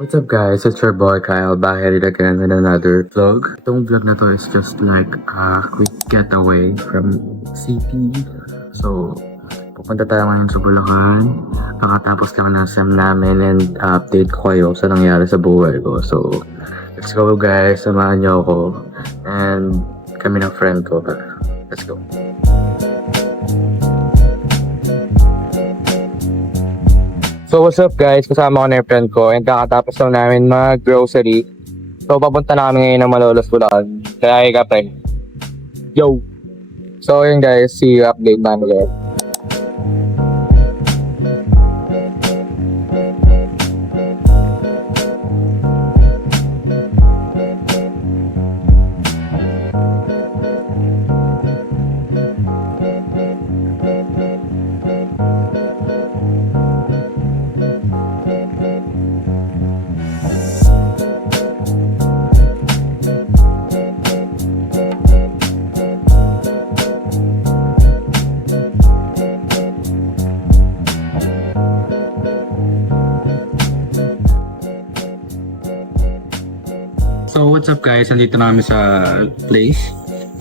What's up guys, it's your boy Kyle back at it again in another vlog. Itong vlog na to is just like a quick getaway from city. So, pupunta tayo ngayon sa Bulacan. Kakatapos lang ng SEM namin and update ko kayo sa nangyari sa buhay ko. So, let's go guys, samahan niyo ako and kami ng friend ko. Let's go. So what's up guys, kasama ko na yung friend ko and kakatapos lang namin mag-grocery. So papunta na kami ngayon ng Malolos, Bulacan. Kaya hi ka friend. Yo! So yun guys, see you update namin guys. So what's up guys, nandito na kami sa place.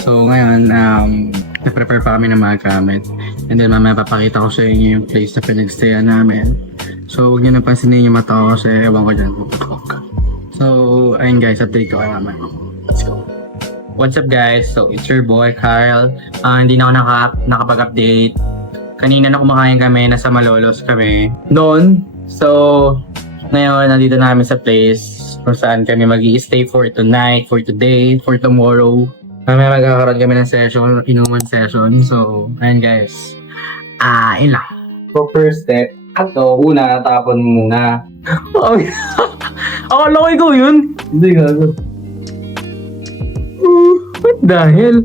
So ngayon, na-prepare pa kami ng mga gamit. And then mamaya papakita ko sa inyo yung place na pinagstayan namin. So huwag nyo napansinin yung mata ko kasi ewan ko dyan, puputok. So ayun guys, update ko kayo naman. Let's go. What's up guys, so it's your boy Kyle. Hindi na ako nakapag-update. Kanina na kumakain kami, nasa Malolos kami noon. So ngayon, nandito na kami sa place kung saan kami mag-i-stay for tonight, for today, for tomorrow. Mamaya magkakaroon kami ng session, inuman session. So, ayun guys. Yun lang. So, first step, una, tapon muna. Akala ko ikaw yun. Hindi gago. What the hell?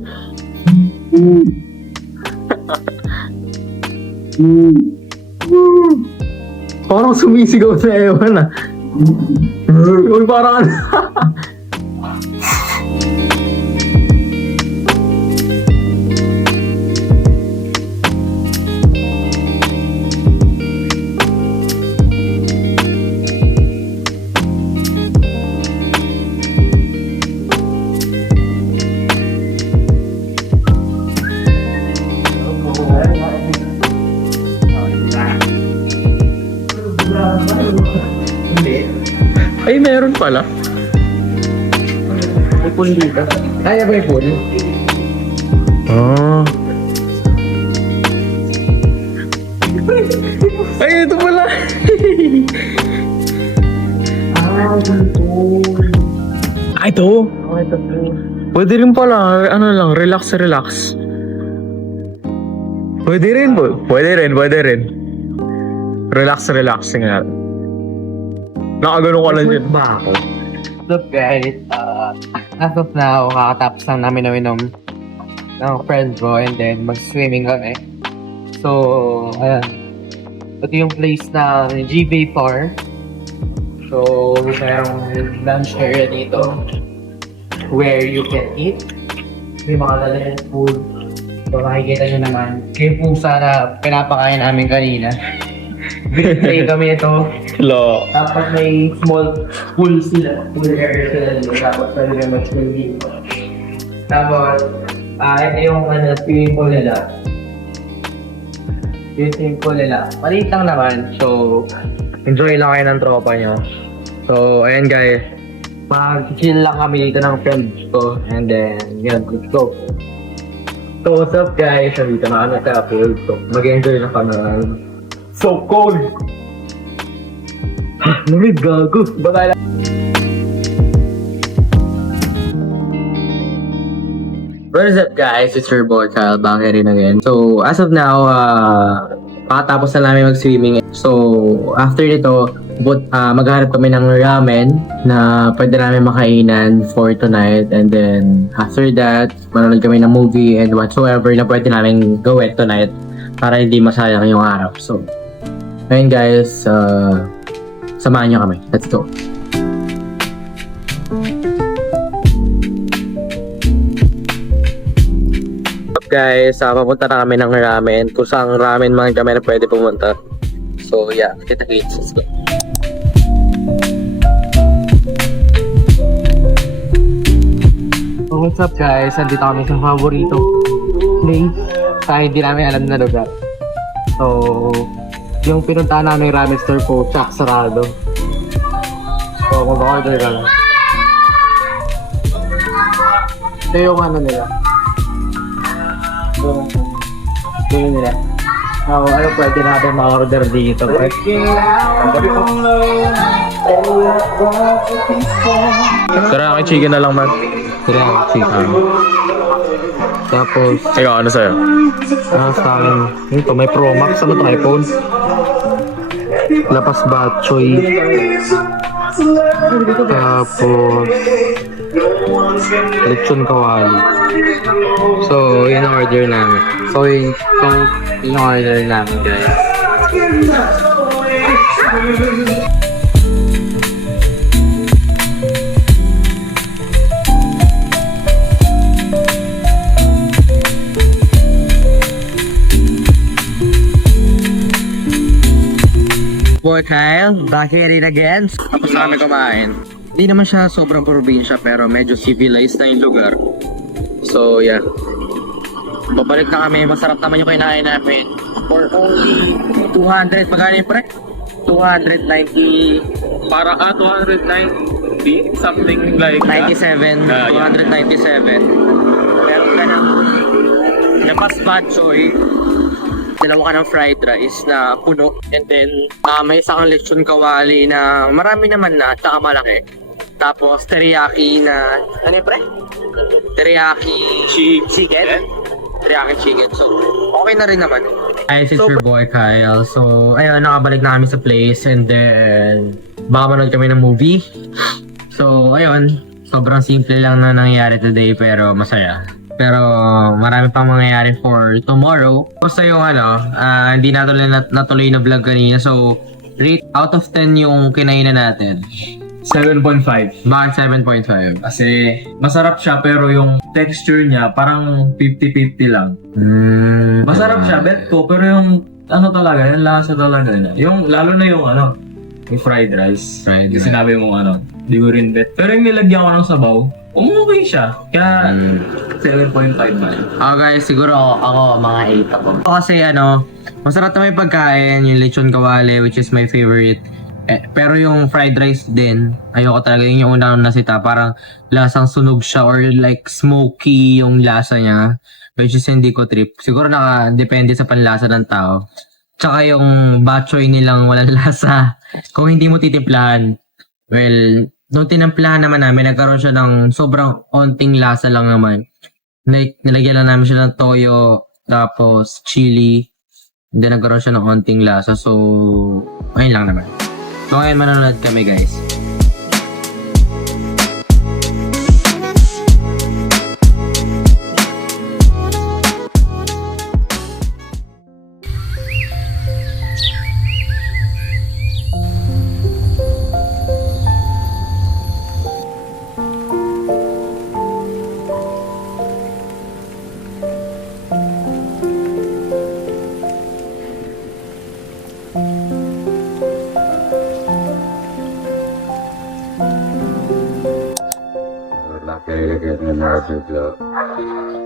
Parang sumisigaw sa ewan Uy, parang ay, meron pala. May pool dito. Kaya ba yung pool? Ay, ito pala. Ito? Ito. Pwede rin pala. Ano lang, relax. Pwede rin. Relax nga. Nakagano ka lang dyan. Ba ako? Look guys, as of now, kakatapos lang namin uminom ng friend ko and then mag-swimming kami. So, ayan. Ito yung place na G-Bay Bar. So, mayroong lunch area dito where you can eat. May mga lalaki food. So, makikita nyo naman. Kaya po sana pinapakain namin kanina. Binigay kami ito. Hello. Dapat may small pool sila. Pool area sila dito. Dapat pwede may mag-swim dito. Tapos, ito yung swimming pool nila. Yung swimming pool nila. Maliit lang naman. So, enjoy lang kayo ng tropa nyo. So, ayan guys. Mag-chill lang kami dito ng friends ko. And then, yun, let's go. So, what's up guys? Nandito na kami sa pool. So, mag-enjoy lang kami. So cold! Lamig gago! Baka lang! What is up guys? It's your boy Kyle back here again. So as of now, pakatapos na namin mag-swimming. So after nito, maghahanap kami ng ramen na pwede namin makainan for tonight. And then after that, manonood kami ng movie and whatsoever na pwede namin gawin tonight para hindi masayang yung araw. So ayun guys, samahan nyo kami. Let's go. Guys, papunta na kami ng ramen. Kung saan ramen man kami na pwede pumunta. So yeah, kita-kits. Let's go. what's up guys? Andito kami sa paborito place sa hindi namin alam na lugar. So, yung pinuntahan namin ramen store po, Chuck Sarado. So, mag-order ka lang. Ito yung ano nila. Yung nila. So, ano pwede natin ma-order dito? Teriyaki chicken na lang, man. Teriyaki chicken. Tapos, Ikaw, ano sa'yo? sa akin, ito may Pro Max, ano to, iPhone? Lapas Batchoy. Tapos, lechon kawali. So, yun ang order namin. So, yun ang order namin, guys. Boy Kyle, back here it again. Tapos na kami kumain. Hindi naman siya sobrang probinsya pero medyo civilized na yung lugar. So yeah. Babalik na kami. Masarap naman yung kinain namin. For only 200. Magkano yung pre? 290. Para 290, something like 97. 297. Meron ka ng Lapas Batchoy. Dalawa ka ng fried rice na puno. And then, may isang lechon kawali na marami naman na, tsaka malaki. Tapos, teriyaki na, ano yun pre? Teriyaki chicken? Teriyaki chicken. So, okay na rin naman. Hi, it's your boy Kyle. So, ayun, nakabalik na kami sa place. And then, baka manood kami ng movie. So, ayun, sobrang simple lang na nangyari today pero masaya. Pero marami pang mangyayari for tomorrow. Basta yung hindi natuloy na vlog kanina. So, rate out of 10 yung kinainan natin. 7.5. Bakit 7.5? Kasi masarap siya pero yung texture niya parang 50-50 lang. Masarap siya, bet ko, pero yung talaga, yung lasa talaga niya. Yung, lalo na yung yung fried rice. Fried Yung rice. sinabi mong di ko rin bet. Pero yung nilagyan ko ng sabaw, umuwi siya. Kaya 7.5 man. Guys, siguro ako mga 8 ako. Kasi masarap na may pagkain, yung lechon kawali, which is my favorite. Pero yung fried rice din, ayoko talaga. Yun yung unang nasita. Parang lasang sunog siya or like smoky yung lasa niya. Which is hindi ko trip. Siguro depende sa panlasa ng tao. Tsaka yung batchoy nilang walang lasa. Kung hindi mo titimplahan, well, nung tinamplahan naman namin, nagkaroon siya ng sobrang onting lasa lang naman. Nilagyan lang namin siya ng toyo, tapos chili. Then nagkaroon siya ng onting lasa. So, ayun lang naman. So, ngayon manonood kami guys.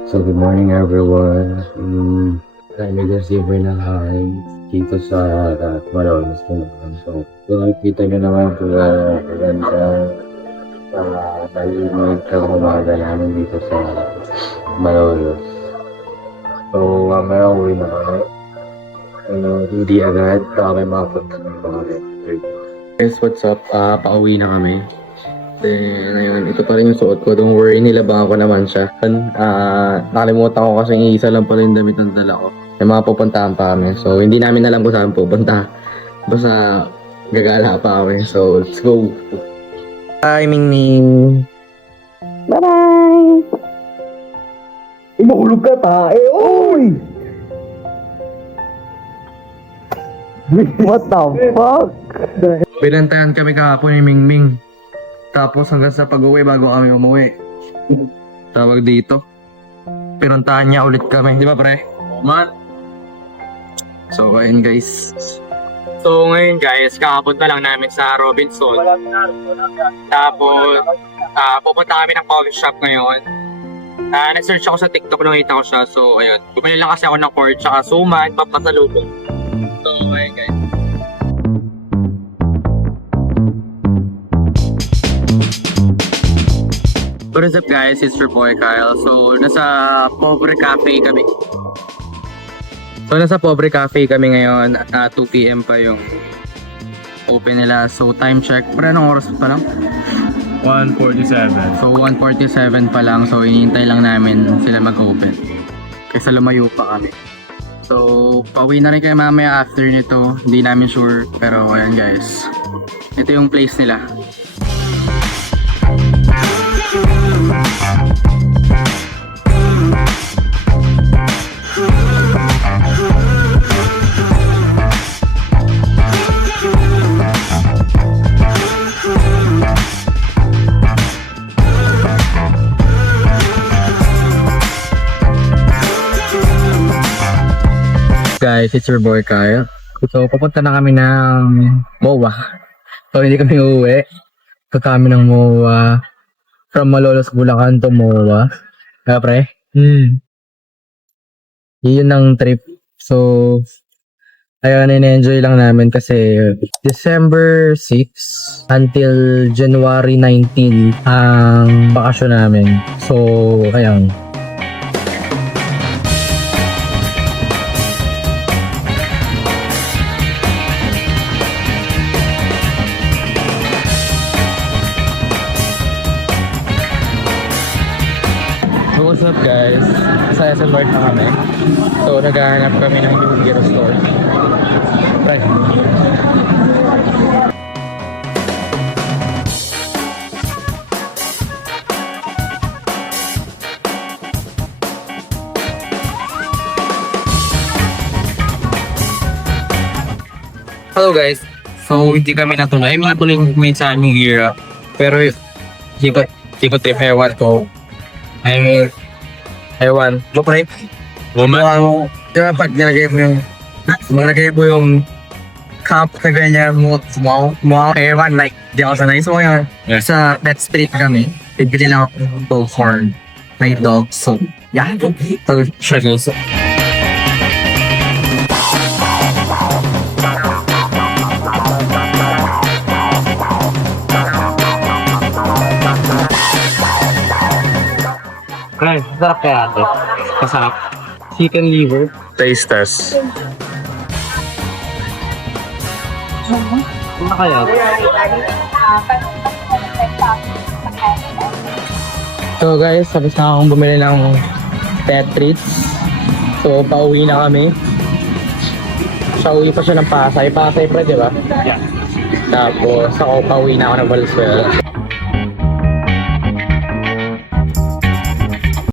So good morning everyone. Nag-receiver na hi dito sa Malolos na naman. So kung nakikita nyo naman kung magandang malimig ka umaga namin dito sa Malolos. So mamaya uwi na kami. Hindi agad. Baka may makapunta ng mga guys, what's up? Pauwi na kami. Then, ayun, ito pa rin yung suot ko. Don't worry, nilabangan ko naman siya. Nakalimutan ko kasi isa lang pala yung damit ng dala ko. May mga pupuntahan pa kami. So, hindi namin alam kung saan pupunta. Basta, gagala pa kami. So, let's go. Bye, Ming Ming. Bye-bye! Mahulog ka tae, oy! What the fuck? Binantayan kami kahapon ni Ming Ming. Tapos hanggang sa pag-uwi bago kami umuwi. Tawag dito. Pinuntahan niya ulit kami. Di ba pre? Man. So ayun guys. So ngayon guys, kakapunta lang namin sa Robinson. Tapos pupunta kami ng coffee shop ngayon. Nag-search ako sa TikTok nung nakita ko siya. So, ayun. Bumili lang kasi ako ng cord tsaka suman, papasalubong. So, ayun guys. What is up guys? It's your boy Kyle. So, nasa Pobre Cafe kami. Ngayon. 2 p.m. pa yung open nila. So, time check. Pero anong oras pa lang? 147. So 1:47 pa lang, so hinihintay lang namin sila mag-open. Kaysa lumayo pa kami. So pauwi na rin kayo mamaya after nito, hindi namin sure. Pero ayan guys, ito yung place nila. Guys, it's your boy Kyle. So, papunta na kami ng MOA. So, hindi kami uuwi. Punta kami ng MOA. From Malolos, Bulacan to MOA. Kaya pre? Yun ang trip. So, ayun, in-enjoy lang namin kasi December 6 until January 19 ang bakasyon namin. So, ayun. So what's up guys? Sa SM North na kami. So naghahanap kami ng Hero store. Right. Hello guys. So hindi kami natuloy. May natuloy kami sa aming Hero. Pero hindi ko trip ewan ko. Ewan. Go pre. Woman. Diba pag nilagay mo yung cup na ganyan mo ewan like di ako sanay. So ngayon, sa pet spirit kami, bibili lang ako ng dog horn. May dog. So, yeah. So, siya guys. Guys, sarap kaya ito. Masarap. Chicken liver. Taste test. Ano kaya? So guys, tapos na akong bumili ng pet treats. So pauwi na kami. Sa uwi pa siya ng Pasay. Pasay pa, di ba? Yeah. Tapos ako pauwi na ako ng Valenzuela.